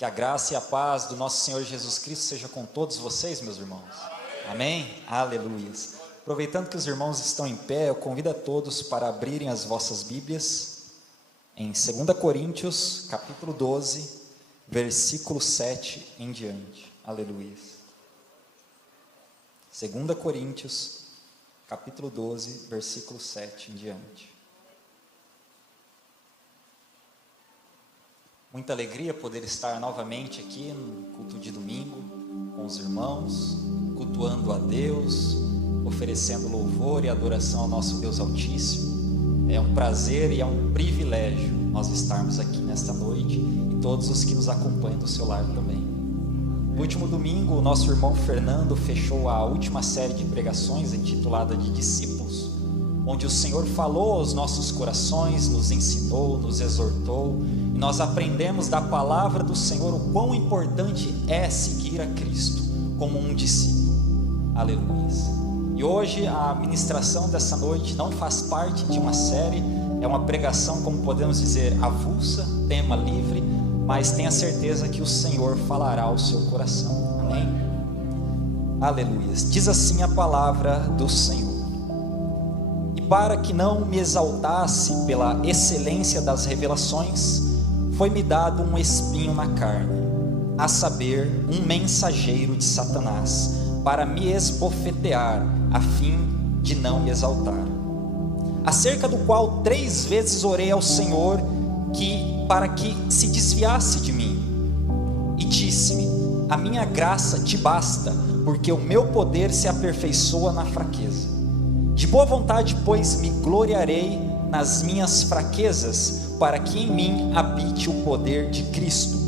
Que a graça e a paz do nosso Senhor Jesus Cristo seja com todos vocês, meus irmãos. Amém? Aleluia. Aproveitando que os irmãos estão em pé, eu convido a todos para abrirem as vossas Bíblias em 2 Coríntios, capítulo 12, versículo 7 em diante. Aleluia. 2 Coríntios, capítulo 12, versículo 7 em diante. Muita alegria poder estar novamente aqui no culto de domingo, com os irmãos, cultuando a Deus, oferecendo louvor e adoração ao nosso Deus Altíssimo. É um prazer e é um privilégio nós estarmos aqui nesta noite, e todos os que nos acompanham do seu lar também. No último domingo, o nosso irmão Fernando fechou a última série de pregações intitulada de Discípulos, onde o Senhor falou aos nossos corações, nos ensinou, nos exortou, e nós aprendemos da palavra do Senhor o quão importante é seguir a Cristo como um discípulo. Aleluia. E hoje a ministração dessa noite não faz parte de uma série, é uma pregação, como podemos dizer, avulsa, tema livre, mas tenha certeza que o Senhor falará ao seu coração. Amém? Aleluia. Diz assim a palavra do Senhor: e para que não me exaltasse pela excelência das revelações, foi-me dado um espinho na carne, a saber, um mensageiro de Satanás, para me esbofetear, a fim de não me exaltar. Acerca do qual 3 vezes orei ao Senhor, para que se desviasse de mim, e disse-me: a minha graça te basta, porque o meu poder se aperfeiçoa na fraqueza. De boa vontade, pois, me gloriarei nas minhas fraquezas, para que em mim habite o poder de Cristo.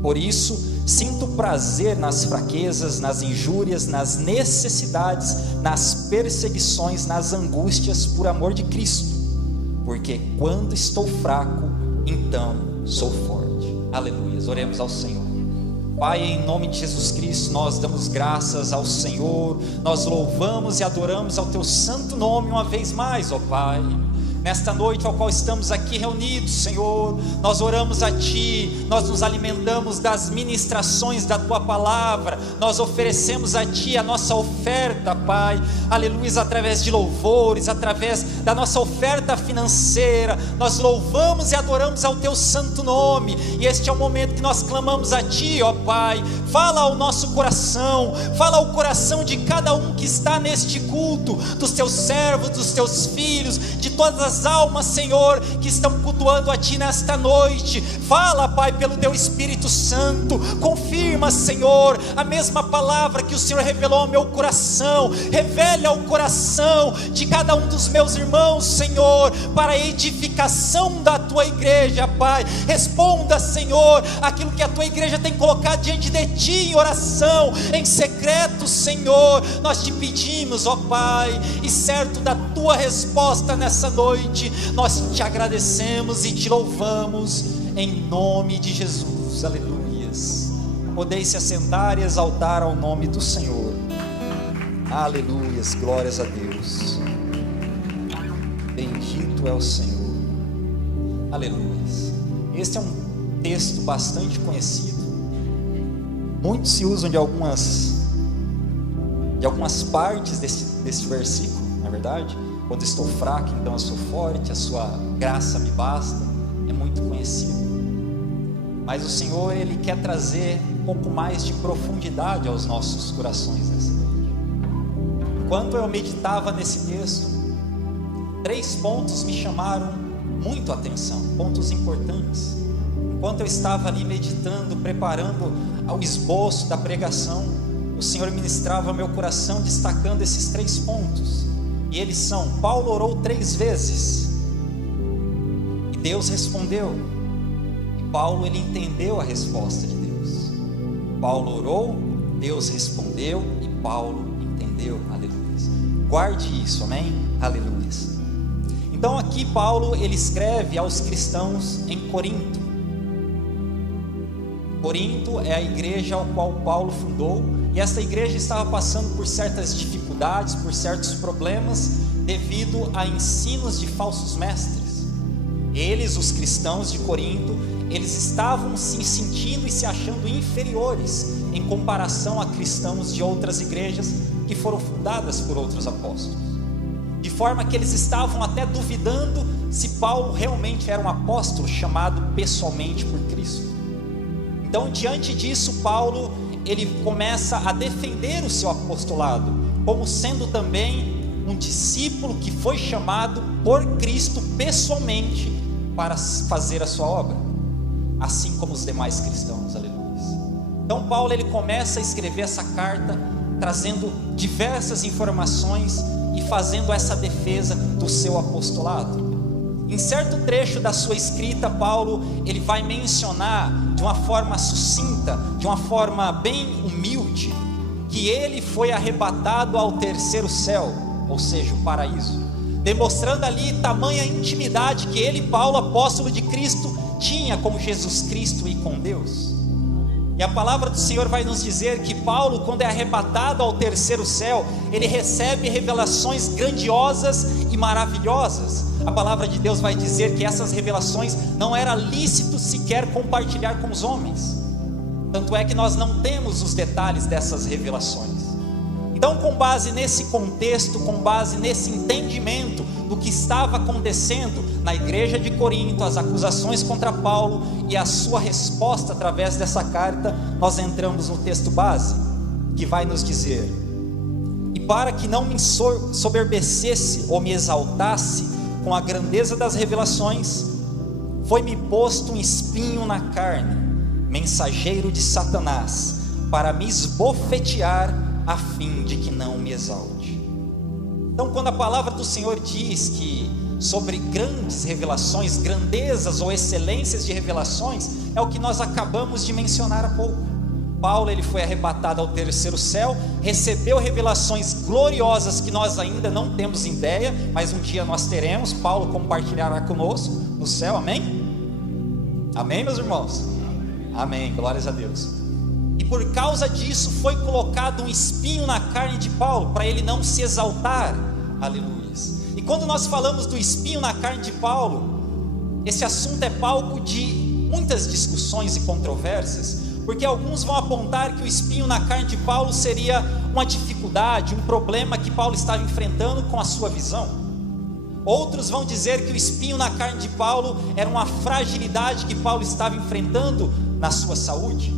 Por isso, sinto prazer nas fraquezas, nas injúrias, nas necessidades, nas perseguições, nas angústias, por amor de Cristo. Porque quando estou fraco, então sou forte. Aleluia. Oremos ao Senhor. Pai, em nome de Jesus Cristo, nós damos graças ao Senhor, nós louvamos e adoramos ao Teu santo nome uma vez mais, ó Pai. Nesta noite ao qual estamos aqui reunidos, Senhor, nós oramos a Ti, nós nos alimentamos das ministrações da Tua palavra, nós oferecemos a Ti a nossa oferta, Pai, aleluia, através de louvores, através da nossa oferta financeira, nós louvamos e adoramos ao Teu santo nome, e este é o momento que nós clamamos a Ti, ó Pai. Fala ao nosso coração, fala ao coração de cada um que está neste culto, dos Teus servos, dos Teus filhos, de todas as almas, Senhor, que estão cultuando a Ti nesta noite. Fala, Pai, pelo Teu Espírito Santo, confirma, Senhor, a mesma palavra que o Senhor revelou ao meu coração, revele ao coração de cada um dos meus irmãos, Senhor, para a edificação da Tua igreja, Pai. Responda, Senhor, aquilo que a Tua igreja tem colocado diante de Ti em oração, em secreto, Senhor, nós Te pedimos, ó Pai, e certo da Tua resposta nessa noite, nós Te agradecemos e Te louvamos, em nome de Jesus. Aleluias. Podeis se assentar e exaltar ao nome do Senhor. Aleluias, glórias a Deus. Bendito é o Senhor. Aleluias. Este é um texto bastante conhecido. Muitos se usam de algumas partes deste versículo, na verdade. Quando estou fraco, então eu sou forte, a sua graça me basta. É muito conhecido. Mas o Senhor, Ele quer trazer um pouco mais de profundidade aos nossos corações nessa noite. Enquanto eu meditava nesse texto, 3 pontos me chamaram muito a atenção, pontos importantes. Enquanto eu estava ali meditando, preparando o esboço da pregação, o Senhor ministrava ao meu coração destacando esses 3 pontos. E eles são: Paulo orou 3 vezes e Deus respondeu. E Paulo, ele entendeu a resposta de Deus. Paulo orou, Deus respondeu e Paulo entendeu. Aleluia. Guarde isso, amém? Aleluia. Então aqui Paulo, ele escreve aos cristãos em Corinto. Corinto é a igreja ao qual Paulo fundou, e essa igreja estava passando por certas dificuldades, por certos problemas, devido a ensinos de falsos mestres. Eles, os cristãos de Corinto, eles estavam se sentindo e se achando inferiores em comparação a cristãos de outras igrejas que foram fundadas por outros apóstolos, de forma que eles estavam até duvidando se Paulo realmente era um apóstolo chamado pessoalmente por Cristo. Então, diante disso, Paulo ele começa a defender o seu apostolado como sendo também um discípulo que foi chamado por Cristo pessoalmente para fazer a sua obra, assim como os demais cristãos, aleluia. Então Paulo ele começa a escrever essa carta, trazendo diversas informações e fazendo essa defesa do seu apostolado. Em certo trecho da sua escrita, Paulo ele vai mencionar de uma forma sucinta, de uma forma bem humilde, que ele foi arrebatado ao terceiro céu, ou seja, o paraíso, demonstrando ali tamanha intimidade que ele, Paulo, apóstolo de Cristo, tinha com Jesus Cristo e com Deus. E a palavra do Senhor vai nos dizer que Paulo, quando é arrebatado ao terceiro céu, ele recebe revelações grandiosas e maravilhosas. A palavra de Deus vai dizer que essas revelações não era lícito sequer compartilhar com os homens. Tanto é que nós não temos os detalhes dessas revelações. Então, com base nesse contexto, com base nesse entendimento do que estava acontecendo na igreja de Corinto, as acusações contra Paulo e a sua resposta através dessa carta, nós entramos no texto base, que vai nos dizer: e para que não me soberbecesse ou me exaltasse com a grandeza das revelações, foi-me posto um espinho na carne, mensageiro de Satanás, para me esbofetear, a fim de que não me exalte. Então, quando a palavra do Senhor diz que sobre grandes revelações, grandezas ou excelências de revelações, é o que nós acabamos de mencionar há pouco. Paulo ele foi arrebatado ao terceiro céu, recebeu revelações gloriosas que nós ainda não temos ideia, mas um dia nós teremos. Paulo compartilhará conosco no céu, amém? Amém, meus irmãos? Amém, glórias a Deus. E por causa disso foi colocado um espinho na carne de Paulo, para ele não se exaltar, aleluia. E quando nós falamos do espinho na carne de Paulo, esse assunto é palco de muitas discussões e controvérsias, porque alguns vão apontar que o espinho na carne de Paulo seria uma dificuldade, um problema que Paulo estava enfrentando com a sua visão. Outros vão dizer que o espinho na carne de Paulo era uma fragilidade que Paulo estava enfrentando na sua saúde.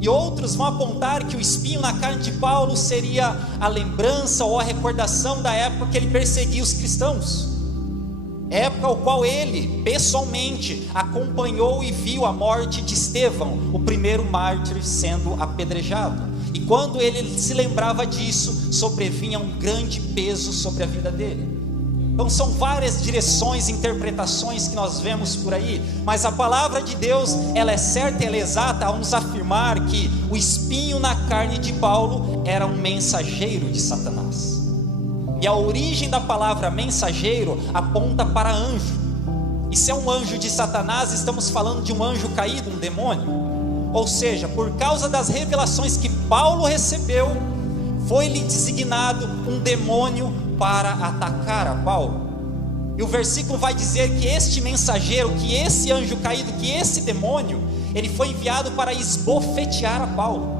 E outros vão apontar que o espinho na carne de Paulo seria a lembrança ou a recordação da época que ele perseguia os cristãos, época ao qual ele pessoalmente acompanhou e viu a morte de Estevão, o primeiro mártir, sendo apedrejado. E quando ele se lembrava disso, sobrevinha um grande peso sobre a vida dele. Então são várias direções, interpretações que nós vemos por aí, mas a palavra de Deus, ela é certa e ela é exata ao nos afirmar que o espinho na carne de Paulo era um mensageiro de Satanás. E a origem da palavra mensageiro aponta para anjo. E se é um anjo de Satanás, estamos falando de um anjo caído, um demônio. Ou seja, por causa das revelações que Paulo recebeu, foi-lhe designado um demônio para atacar a Paulo. E o versículo vai dizer que este mensageiro, que esse anjo caído, que esse demônio, ele foi enviado para esbofetear a Paulo.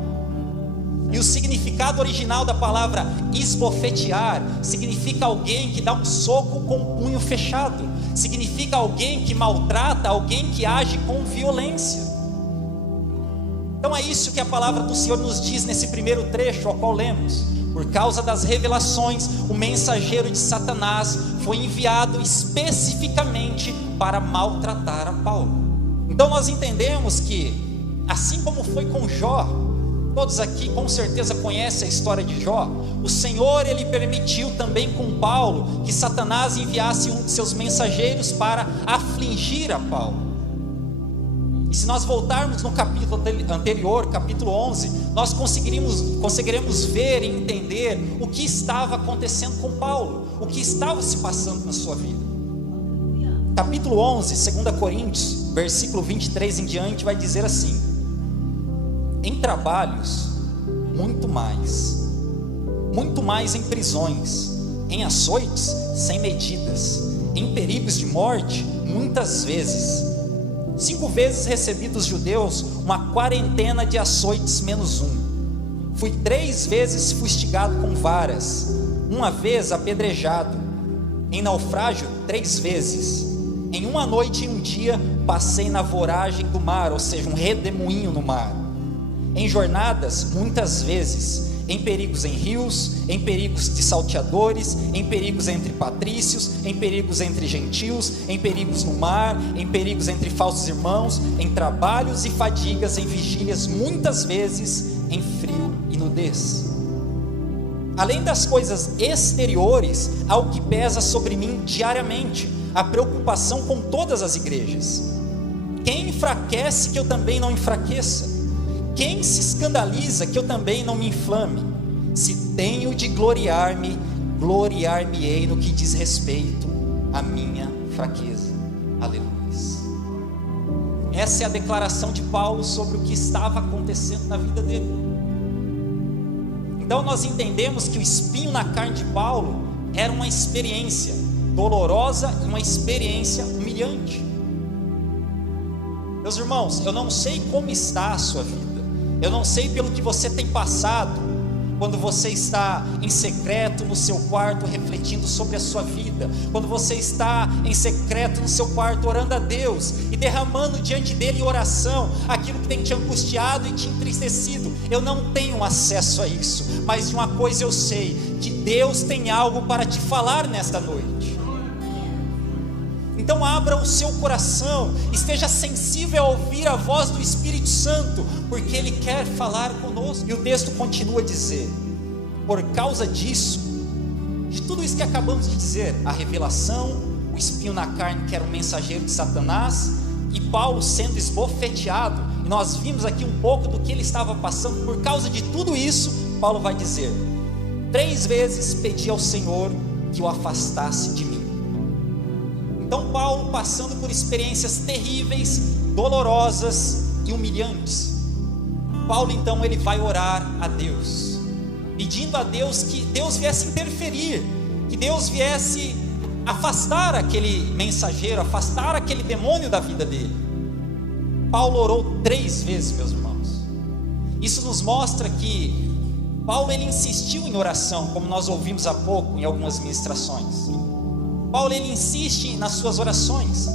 E o significado original da palavra esbofetear significa alguém que dá um soco com o punho fechado, significa alguém que maltrata, alguém que age com violência. Então é isso que a palavra do Senhor nos diz nesse primeiro trecho ao qual lemos. Por causa das revelações, o mensageiro de Satanás foi enviado especificamente para maltratar a Paulo. Então nós entendemos que, assim como foi com Jó, todos aqui com certeza conhecem a história de Jó, o Senhor ele permitiu também com Paulo que Satanás enviasse um de seus mensageiros para afligir a Paulo. E se nós voltarmos no capítulo anterior, capítulo 11, nós conseguiremos ver e entender o que estava acontecendo com Paulo, o que estava se passando na sua vida. Capítulo 11, 2 Coríntios, versículo 23 em diante, vai dizer assim: em trabalhos, muito mais em prisões, em açoites, sem medidas, em perigos de morte, muitas vezes. 5 vezes recebi dos judeus uma quarentena de açoites menos 1. Fui 3 vezes fustigado com varas, 1 vez apedrejado. Em naufrágio 3 vezes. Em 1 noite e 1 dia passei na voragem do mar, ou seja, um redemoinho no mar. Em jornadas muitas vezes, em perigos em rios, em perigos de salteadores, em perigos entre patrícios, em perigos entre gentios, em perigos no mar, em perigos entre falsos irmãos, em trabalhos e fadigas, em vigílias, muitas vezes em frio e nudez. Além das coisas exteriores, há o que pesa sobre mim diariamente, a preocupação com todas as igrejas. Quem enfraquece que eu também não enfraqueça? Quem se escandaliza que eu também não me inflame? Se tenho de gloriar-me, gloriar-me-ei no que diz respeito à minha fraqueza. Aleluia. Essa é a declaração de Paulo sobre o que estava acontecendo na vida dele. Então nós entendemos que o espinho na carne de Paulo era uma experiência dolorosa e uma experiência humilhante. Meus irmãos, eu não sei como está a sua vida. Eu não sei pelo que você tem passado, quando você está em secreto no seu quarto refletindo sobre a sua vida, quando você está em secreto no seu quarto orando a Deus e derramando diante dele em oração aquilo que tem te angustiado e te entristecido. Eu não tenho acesso a isso, mas de uma coisa eu sei, que Deus tem algo para te falar nesta noite. Então abra o seu coração, esteja sensível a ouvir a voz do Espírito Santo, porque Ele quer falar conosco. E o texto continua a dizer: por causa disso, de tudo isso que acabamos de dizer, a revelação, o espinho na carne que era um mensageiro de Satanás, e Paulo sendo esbofeteado, e nós vimos aqui um pouco do que ele estava passando. Por causa de tudo isso, Paulo vai dizer: 3 vezes pedi ao Senhor que o afastasse de mim. Então Paulo, passando por experiências terríveis, dolorosas e humilhantes, Paulo então ele vai orar a Deus, pedindo a Deus que Deus viesse interferir, que Deus viesse afastar aquele mensageiro, afastar aquele demônio da vida dele. Paulo orou 3 vezes, meus irmãos. Isso nos mostra que Paulo ele insistiu em oração, como nós ouvimos há pouco em algumas ministrações. Paulo ele insiste nas suas orações.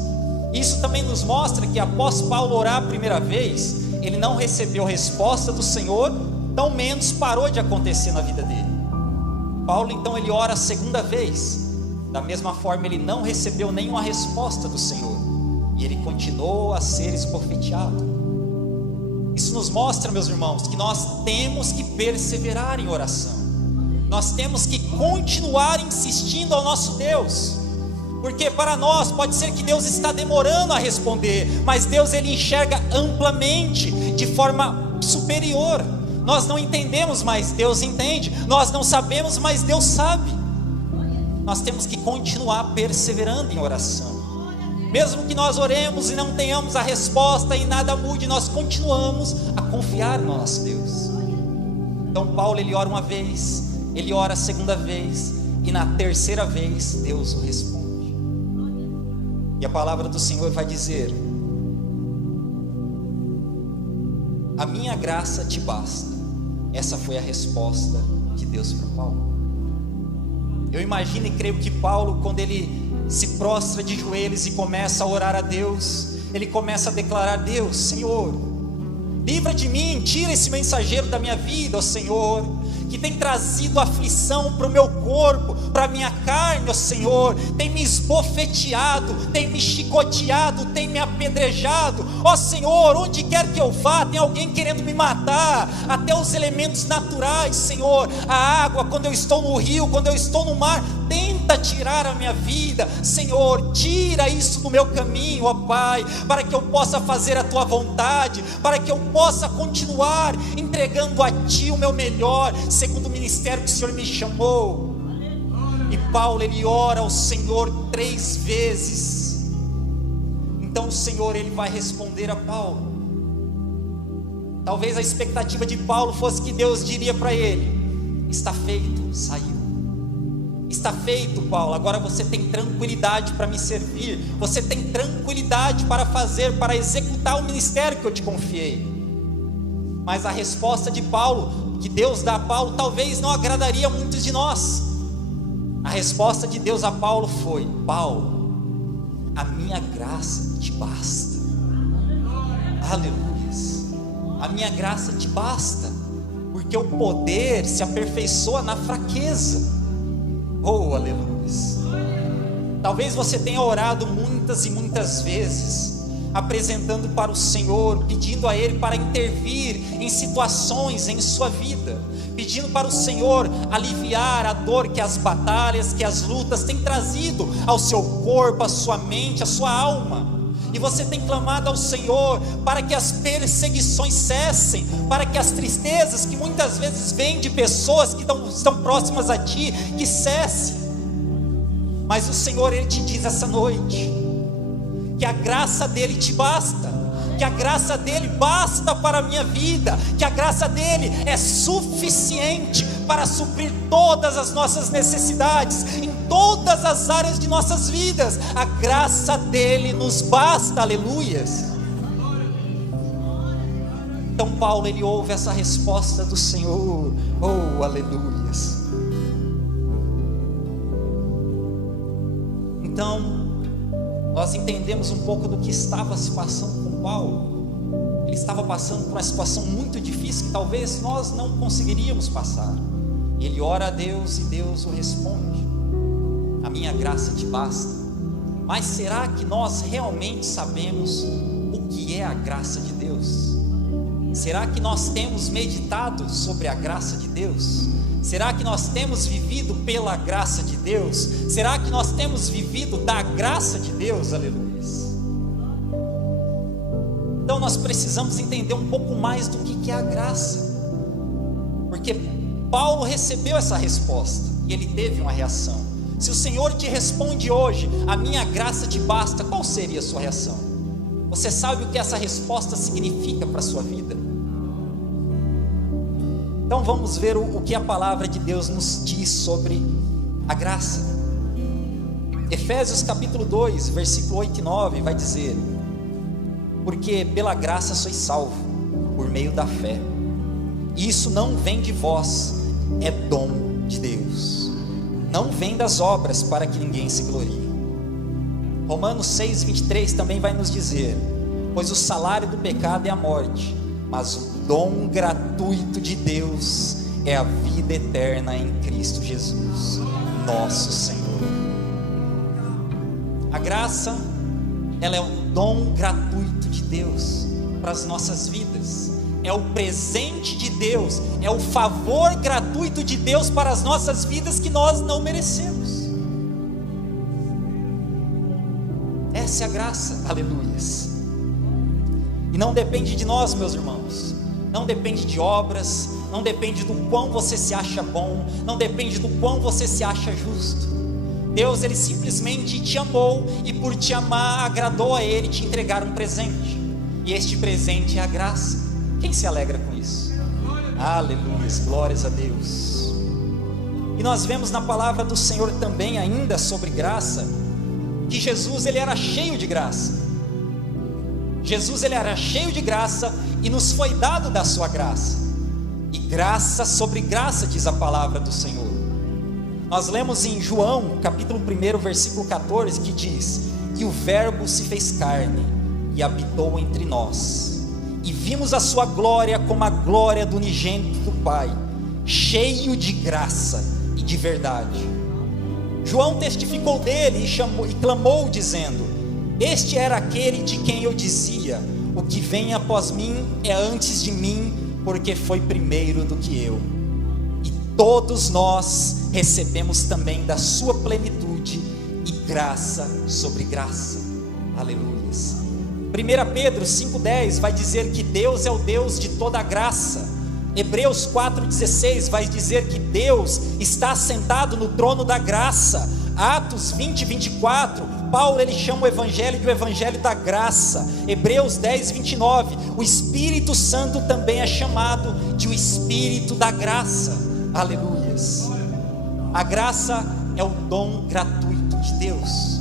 Isso também nos mostra que após Paulo orar a primeira vez, ele não recebeu resposta do Senhor, tão menos parou de acontecer na vida dele. Paulo então ele ora a segunda vez, da mesma forma ele não recebeu nenhuma resposta do Senhor, e ele continuou a ser esbofeteado. Isso nos mostra, meus irmãos, que nós temos que perseverar em oração, nós temos que continuar insistindo ao nosso Deus, porque para nós pode ser que Deus está demorando a responder, mas Deus ele enxerga amplamente, de forma superior. Nós não entendemos, mas Deus entende. Nós não sabemos, mas Deus sabe. Nós temos que continuar perseverando em oração. Mesmo que nós oremos e não tenhamos a resposta e nada mude, nós continuamos a confiar no nosso Deus. Então Paulo ele ora uma vez, ele ora a segunda vez, e na terceira vez Deus o responde. E a palavra do Senhor vai dizer: a minha graça te basta. Essa foi a resposta de Deus para Paulo. Eu imagino e creio que Paulo, quando ele se prostra de joelhos e começa a orar a Deus, ele começa a declarar: Deus, Senhor, livra de mim, tira esse mensageiro da minha vida, ó Senhor, que tem trazido aflição para o meu corpo, para a minha carne, ó Senhor, tem me esbofeteado, tem me chicoteado, tem me apedrejado, ó Senhor, onde quer que eu vá, tem alguém querendo me matar, até os elementos naturais, Senhor, a água, quando eu estou no rio, quando eu estou no mar, tenta tirar a minha vida, Senhor, tira isso do meu caminho, ó Pai, para que eu possa fazer a Tua vontade, para que eu possa continuar entregando a Ti o meu melhor, segundo o ministério que o Senhor me chamou. E Paulo ele ora ao Senhor 3 vezes. Então o Senhor ele vai responder a Paulo. Talvez a expectativa de Paulo fosse que Deus diria para ele: está feito, saiu. Está feito, Paulo, agora você tem tranquilidade para me servir, você tem tranquilidade para fazer, para executar o ministério que eu te confiei. Mas a resposta de Paulo, que Deus dá a Paulo, talvez não agradaria a muitos de nós. A resposta de Deus a Paulo foi: Paulo, a minha graça te basta. Aleluia. A minha graça te basta, porque o poder se aperfeiçoa na fraqueza. Oh, aleluia. Talvez você tenha orado muitas e muitas vezes, apresentando para o Senhor, pedindo a Ele para intervir em situações em sua vida, pedindo para o Senhor aliviar a dor que as batalhas, que as lutas têm trazido ao seu corpo, à sua mente, à sua alma. E você tem clamado ao Senhor para que as perseguições cessem, para que as tristezas que muitas vezes vêm de pessoas que estão próximas a ti, que cessem. Mas o Senhor, Ele te diz essa noite, que a graça dEle te basta, que a graça dEle basta para a minha vida, que a graça dEle é suficiente para suprir todas as nossas necessidades, em todas as áreas de nossas vidas. A graça dEle nos basta, aleluias. Então Paulo, ele ouve essa resposta do Senhor, oh, aleluias. Então, nós entendemos um pouco do que estava se passando com Paulo. Ele estava passando por uma situação muito difícil, que talvez nós não conseguiríamos passar. Ele ora a Deus e Deus o responde: a minha graça te basta. Mas será que nós realmente sabemos o que é a graça de Deus? Será que nós temos meditado sobre a graça de Deus? Será que nós temos vivido pela graça de Deus? Será que nós temos vivido da graça de Deus? Aleluia. Então nós precisamos entender um pouco mais do que é a graça, porque Paulo recebeu essa resposta e ele teve uma reação. Se o Senhor te responde hoje: a minha graça te basta, qual seria a sua reação? Você sabe o que essa resposta significa para a sua vida? Então vamos ver o que a palavra de Deus nos diz sobre a graça. Efésios capítulo 2, versículo 8 e 9 vai dizer: porque pela graça sois salvos, por meio da fé. E isso não vem de vós, é dom de Deus. Não vem das obras, para que ninguém se glorie. Romanos 6, 23 também vai nos dizer: pois o salário do pecado é a morte, mas o dom gratuito de Deus é a vida eterna em Cristo Jesus, nosso Senhor. A graça, ela é um dom gratuito de Deus para as nossas vidas. É o presente de Deus, é o favor gratuito de Deus para as nossas vidas que nós não merecemos. Essa é a graça, aleluias. E não depende de nós, meus irmãos, não depende de obras, não depende do quão você se acha bom, não depende do quão você se acha justo. Deus, Ele simplesmente te amou, e por te amar, agradou a Ele te entregar um presente, e este presente é a graça. Quem se alegra com isso? Aleluia, glórias a Deus. E nós vemos na palavra do Senhor também, ainda sobre graça, que Jesus, Ele era cheio de graça. Jesus, Ele era cheio de graça, e nos foi dado da sua graça, e graça sobre graça, diz a palavra do Senhor. Nós lemos em João, capítulo 1, versículo 14, que diz: e o verbo se fez carne, e habitou entre nós, e vimos a sua glória como a glória do unigênito do Pai, cheio de graça e de verdade. João testificou dele e clamou dizendo: este era aquele de quem eu dizia: o que vem após mim é antes de mim, porque foi primeiro do que eu. E todos nós recebemos também da sua plenitude, e graça sobre graça. Aleluias. 1 Pedro 5,10 vai dizer que Deus é o Deus de toda a graça. Hebreus 4,16 vai dizer que Deus está assentado no trono da graça. Atos 20, 24, Paulo, ele chama o evangelho de o evangelho da graça. Hebreus 10, 29, o Espírito Santo também é chamado de o Espírito da graça. Aleluias. A graça é o dom gratuito de Deus.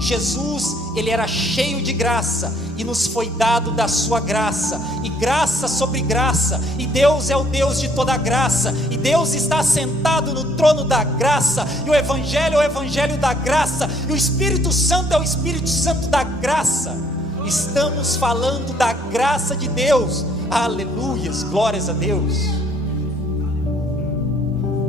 Jesus, ele era cheio de graça e nos foi dado da sua graça, e graça sobre graça, e Deus é o Deus de toda graça, e Deus está sentado no trono da graça, e o Evangelho é o Evangelho da graça, e o Espírito Santo é o Espírito Santo da graça. Estamos falando da graça de Deus. Aleluias, glórias a Deus.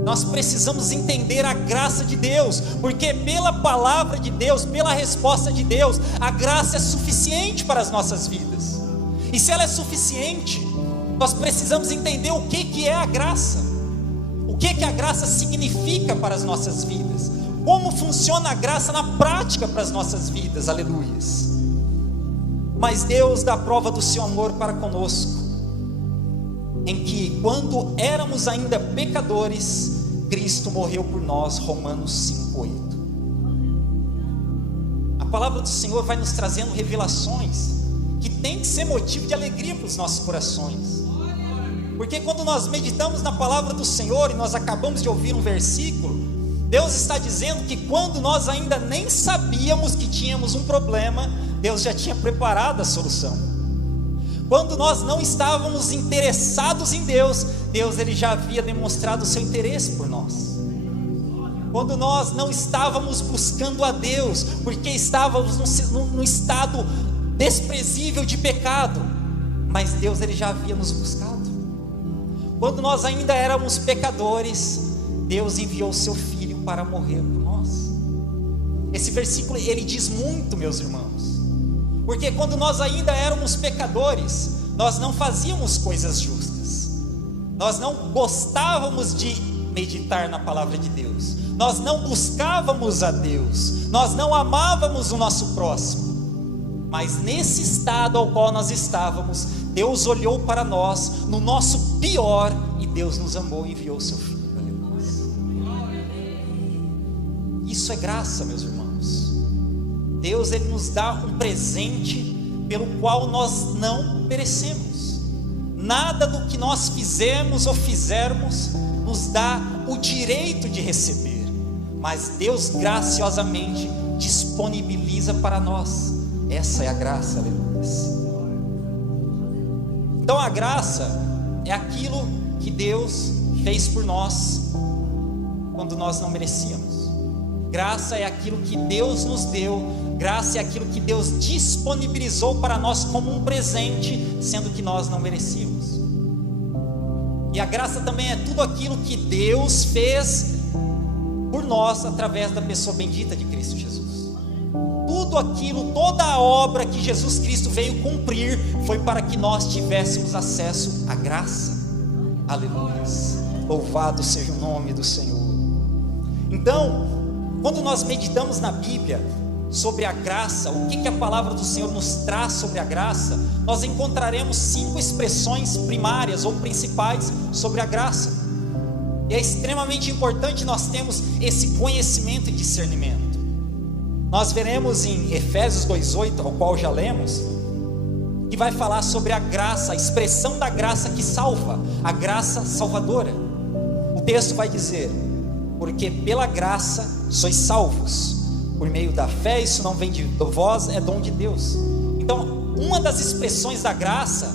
Nós precisamos entender a graça de Deus, porque pela palavra de Deus, pela resposta de Deus, a graça é suficiente para as nossas vidas. E se ela é suficiente, nós precisamos entender o que é a graça, o que a graça significa para as nossas vidas, como funciona a graça na prática para as nossas vidas. Aleluias. Mas Deus dá prova do seu amor para conosco, em que quando éramos ainda pecadores, Cristo morreu por nós. Romanos 5:8. A palavra do Senhor vai nos trazendo revelações que tem que ser motivo de alegria para os nossos corações, porque quando nós meditamos na palavra do Senhor, e nós acabamos de ouvir um versículo, Deus está dizendo que quando nós ainda nem sabíamos que tínhamos um problema, Deus já tinha preparado a solução. Quando nós não estávamos interessados em Deus, ele já havia demonstrado o seu interesse por nós. Quando nós não estávamos buscando a Deus, porque estávamos num estado desprezível de pecado, mas Deus ele já havia nos buscado. Quando nós ainda éramos pecadores, Deus enviou o seu Filho para morrer por nós. Esse versículo ele diz muito, meus irmãos, porque quando nós ainda éramos pecadores, nós não fazíamos coisas justas, nós não gostávamos de meditar na palavra de Deus, nós não buscávamos a Deus, nós não amávamos o nosso próximo. Mas nesse estado ao qual nós estávamos, Deus olhou para nós no nosso pior, e Deus nos amou e enviou o seu Filho. Isso é graça, meus irmãos. Deus ele nos dá um presente pelo qual nós não merecemos. Nada do que nós fizemos ou fizermos nos dá o direito de receber, mas Deus graciosamente disponibiliza para nós. Essa é a graça, aleluia. Então a graça é aquilo que Deus fez por nós quando nós não merecíamos. Graça é aquilo que Deus nos deu, graça é aquilo que Deus disponibilizou para nós como um presente, sendo que nós não merecíamos. E a graça também é tudo aquilo que Deus fez por nós através da pessoa bendita de Cristo Jesus. Tudo aquilo, toda a obra que Jesus Cristo veio cumprir foi para que nós tivéssemos acesso à graça. Aleluia. Louvado seja o nome do Senhor. Então, quando nós meditamos na Bíblia sobre a graça, o que a palavra do Senhor nos traz sobre a graça, nós encontraremos 5 expressões primárias ou principais sobre a graça. E é extremamente importante nós termos esse conhecimento e discernimento. Nós veremos em Efésios 2:8, ao qual já lemos, que vai falar sobre a graça, a expressão da graça que salva, a graça salvadora. O texto vai dizer: porque pela graça sois salvos, por meio da fé, isso não vem de vós, é dom de Deus. Então, uma das expressões da graça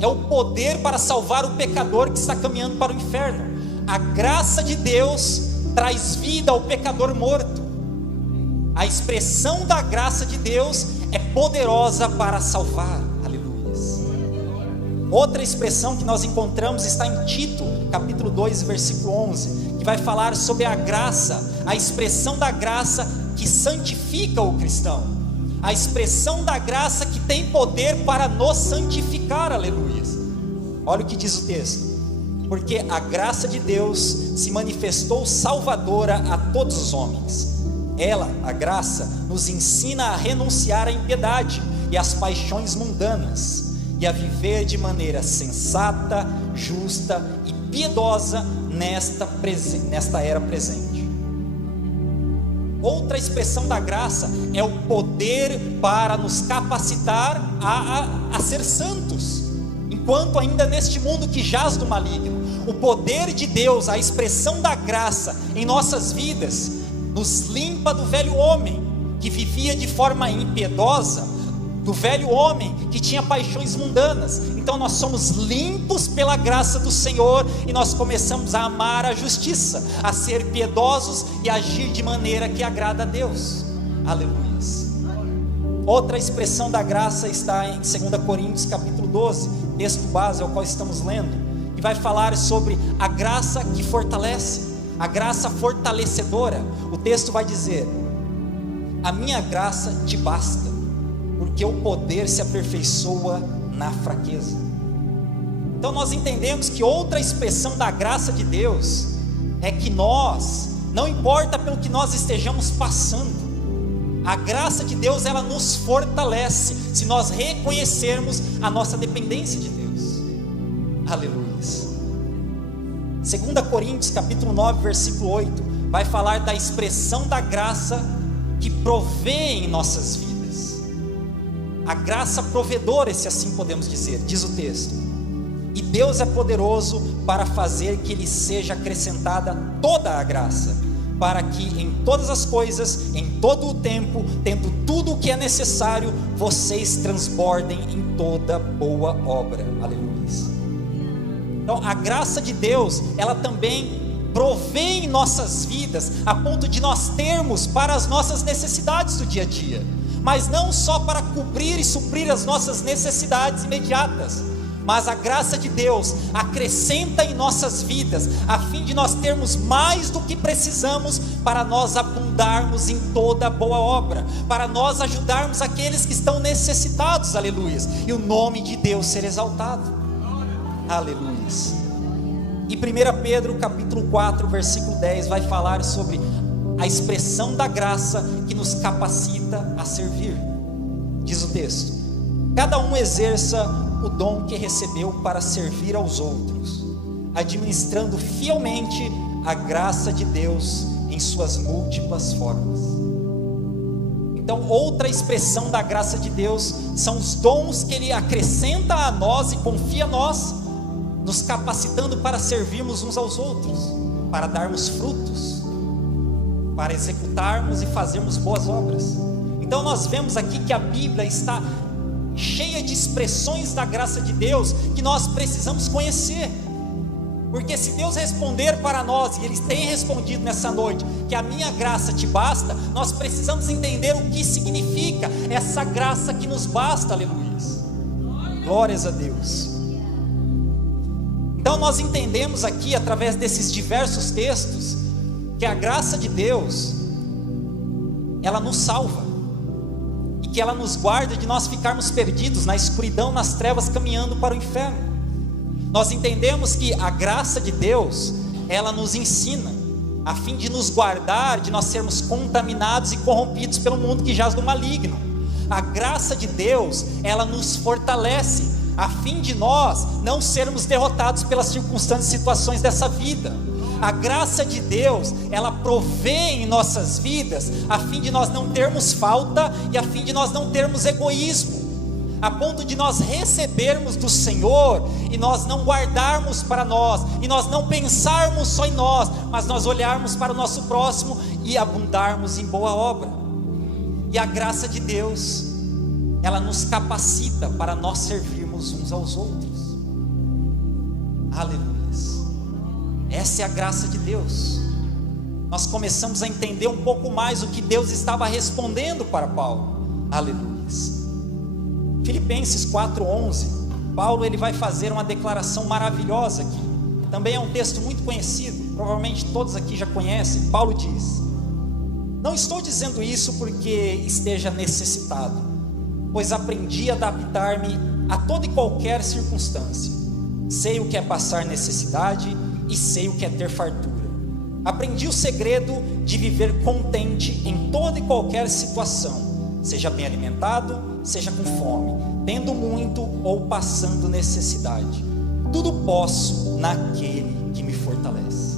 é o poder para salvar o pecador que está caminhando para o inferno. A graça de Deus traz vida ao pecador morto. A expressão da graça de Deus é poderosa para salvar. Aleluia. Outra expressão que nós encontramos está em Tito, capítulo 2, versículo 11, que vai falar sobre a graça, a expressão da graça que santifica o cristão, a expressão da graça que tem poder para nos santificar. Aleluia. Olha o que diz o texto: porque a graça de Deus se manifestou salvadora a todos os homens. Ela, a graça, nos ensina a renunciar à impiedade e às paixões mundanas, e a viver de maneira sensata, justa e piedosa nesta era presente. Outra expressão da graça é o poder para nos capacitar a ser santos, enquanto ainda neste mundo que jaz do maligno. O poder de Deus, a expressão da graça em nossas vidas, nos limpa do velho homem, que vivia de forma impiedosa, do velho homem que tinha paixões mundanas. Então nós somos limpos pela graça do Senhor, e nós começamos a amar a justiça, a ser piedosos e agir de maneira que agrada a Deus. Aleluia. Outra expressão da graça está em 2 Coríntios capítulo 12, texto base ao qual estamos lendo, que vai falar sobre a graça que fortalece, a graça fortalecedora. O texto vai dizer: a minha graça te basta, porque o poder se aperfeiçoa na fraqueza. Então nós entendemos que outra expressão da graça de Deus é que nós, não importa pelo que nós estejamos passando, a graça de Deus, ela nos fortalece, se nós reconhecermos a nossa dependência de Deus. Aleluia. 2 Coríntios capítulo 9, versículo 8, vai falar da expressão da graça que provê em nossas vidas. A graça provedora, se assim podemos dizer, diz o texto: e Deus é poderoso para fazer que lhe seja acrescentada toda a graça, para que em todas as coisas, em todo o tempo, tendo tudo o que é necessário, vocês transbordem em toda boa obra. Aleluia. Então a graça de Deus, ela também provê em nossas vidas, a ponto de nós termos para as nossas necessidades do dia a dia, mas não só para cobrir e suprir as nossas necessidades imediatas, mas a graça de Deus acrescenta em nossas vidas, a fim de nós termos mais do que precisamos, para nós abundarmos em toda boa obra, para nós ajudarmos aqueles que estão necessitados. Aleluia. E o nome de Deus ser exaltado. Aleluia. E 1 Pedro capítulo 4, versículo 10 vai falar sobre a expressão da graça que nos capacita a servir. Diz o texto: cada um exerça o dom que recebeu para servir aos outros, administrando fielmente a graça de Deus em suas múltiplas formas. Então, outra expressão da graça de Deus são os dons que Ele acrescenta a nós e confia a nós, nos capacitando para servirmos uns aos outros, para darmos frutos, para executarmos e fazermos boas obras. Então nós vemos aqui que a Bíblia está cheia de expressões da graça de Deus que nós precisamos conhecer, porque se Deus responder para nós, e Ele tem respondido nessa noite, que a minha graça te basta, nós precisamos entender o que significa essa graça que nos basta. Aleluia, glórias a Deus. Então nós entendemos aqui, através desses diversos textos, que a graça de Deus, ela nos salva, e que ela nos guarda de nós ficarmos perdidos na escuridão, nas trevas, caminhando para o inferno. Nós entendemos que a graça de Deus, ela nos ensina, a fim de nos guardar, de nós sermos contaminados e corrompidos pelo mundo que jaz no maligno. A graça de Deus, ela nos fortalece, a fim de nós não sermos derrotados pelas circunstâncias e situações dessa vida. A graça de Deus, ela provê em nossas vidas, a fim de nós não termos falta e a fim de nós não termos egoísmo, a ponto de nós recebermos do Senhor e nós não guardarmos para nós, e nós não pensarmos só em nós, mas nós olharmos para o nosso próximo e abundarmos em boa obra. E a graça de Deus, ela nos capacita para nós servirmos uns aos outros. Aleluia. Essa é a graça de Deus. Nós começamos a entender um pouco mais o que Deus estava respondendo para Paulo. Aleluia. Filipenses 4:11, Paulo ele vai fazer uma declaração maravilhosa aqui. Também é um texto muito conhecido, provavelmente todos aqui já conhecem. Paulo diz: não estou dizendo isso porque esteja necessitado, pois aprendi a adaptar-me a toda e qualquer circunstância. Sei o que é passar necessidade e sei o que é ter fartura. Aprendi o segredo de viver contente em toda e qualquer situação, seja bem alimentado, seja com fome, tendo muito ou passando necessidade. Tudo posso naquele que me fortalece.